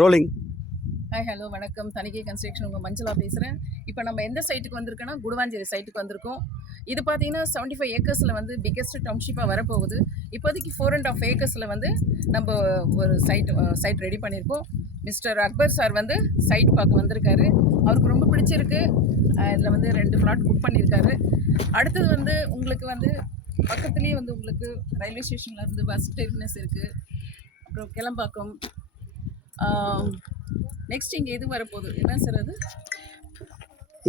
Rolling. Hi hello வணக்கம். தணிக்கை construction உங்கள் மஞ்சளா பேசுகிறேன் இப்போ நம்ம எந்த சைட்டுக்கு வந்திருக்கோன்னா குடுவாஞ்சேரி சைட்டுக்கு வந்திருக்கோம். இது பார்த்தீங்கன்னா செவன்ட்டி ஃபைவ் ஏக்கர்ஸில் வந்து பிக்கெஸ்ட் டவுன்ஷிப்பாக வரப்போகுது. இப்போதைக்கு ஃபோர் அண்ட் ஆஃப் ஏக்கர்ஸில் வந்து நம்ம ஒரு சைட் சைட் ரெடி பண்ணியிருக்கோம் மிஸ்டர் அக்பர் சார் வந்து சைட் பார்க்க வந்திருக்காரு. அவருக்கு ரொம்ப பிடிச்சிருக்கு. இதில் வந்து ரெண்டு ஃப்ளாட் புக் பண்ணியிருக்காரு அடுத்தது வந்து உங்களுக்கு வந்து பக்கத்துலேயே வந்து உங்களுக்கு ரயில்வே ஸ்டேஷனில் இருந்து பஸ் டெர்மினஸ் இருக்குது அப்புறம் கிளம்பாக்கம் நெக்ஸ்ட் இங்கே எது வரப்போகுது? என்ன சார் அது?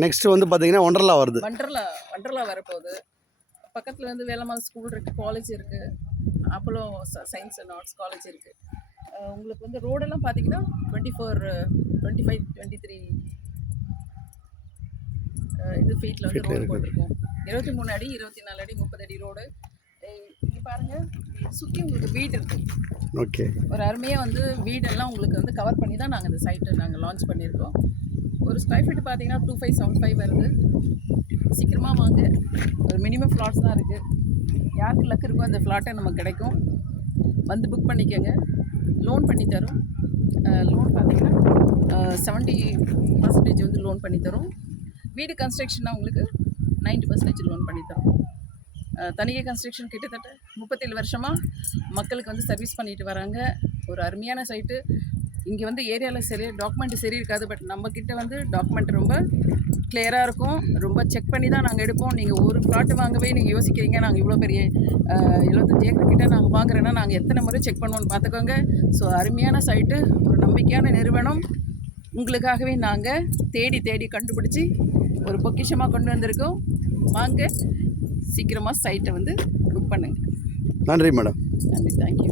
நெக்ஸ்ட் வந்து பார்த்தீங்கன்னா ஒண்டர்லா வருது. வண்டர்லா வண்டர்லா வரப்போகுது. பக்கத்தில் வந்து வேலம்மாள் ஸ்கூல் இருக்குது காலேஜ் இருக்குது Apollo science and arts college இருக்குது உங்களுக்கு வந்து ரோடெல்லாம் பார்த்தீங்கன்னா twenty four twenty five twenty three இது ஃபீட்டில் வந்து ரோடு. போட்டிருக்கோம். இருபத்தி மூணு அடி இருபத்தி நாலு அடி முப்பது அடி ரோடு இங்கே பாருங்கள் சுற்றி உங்களுக்கு வீடு இருக்குது ஓகே. ஒரு அருமையாக வந்து வீடெல்லாம் உங்களுக்கு வந்து கவர் பண்ணி தான் நாங்கள் இந்த சைட்டை நாங்கள் லான்ச் பண்ணியிருக்கோம். ஒரு ஸ்கொயர் ஃபீட் பார்த்தீங்கன்னா டூ ஃபைவ் செவன் ஃபைவ் வருது. சீக்கிரமாக வாங்க. ஒரு மினிமம் ஃப்ளாட்ஸ் தான் இருக்குது யாருக்கு லக் இருக்கோ அந்த ஃப்ளாட்டை நமக்கு கிடைக்கும். வந்து புக் பண்ணிக்கோங்க. லோன் பண்ணி தரோம். லோன் பார்த்தீங்கன்னா செவன்ட்டி பர்சன்டேஜ் வந்து லோன் பண்ணி தரோம். வீடு கன்ஸ்ட்ரக்ஷனாக உங்களுக்கு 90% பர்சன்டேஜ் லோன் பண்ணி தரோம். தனிகை கன்ஸ்ட்ரக்ஷன் கிட்டத்தட்ட முப்பத்தேழு வருஷமாக மக்களுக்கு வந்து சர்வீஸ் பண்ணிட்டு வராங்க. ஒரு அருமையான சைட்டு இங்கே வந்து ஏரியாவில் சரி டாக்குமெண்ட் சரி இருக்காது பட் நம்மக்கிட்ட வந்து டாக்குமெண்ட் ரொம்ப கிளியராக இருக்கும். ரொம்ப செக் பண்ணி தான் நாங்கள் எடுப்போம். நீங்கள் ஒரு ப்ளாட்டு வாங்கவே நீங்கள் யோசிக்கிறீங்க நாங்கள் இவ்வளோ பெரிய எழுபத்தஞ்சு ஏக்கர் கிட்டே நாங்கள் வாங்குறேன்னா நாங்கள் எத்தனை முறை செக் பண்ணுவோன்னு பார்த்துக்கோங்க. ஸோ அருமையான சைட்டு ஒரு நம்பிக்கையான நிறுவனம். உங்களுக்காகவே நாங்கள் தேடி தேடி கண்டுபிடிச்சி ஒரு பொக்கிஷமாக கொண்டு வந்திருக்கோம். வாங்க. சீக்கிரமாக சைட்டை வந்து புக் பண்ணுங்கள் நன்றி மேடம் நன்றி தேங்க்யூ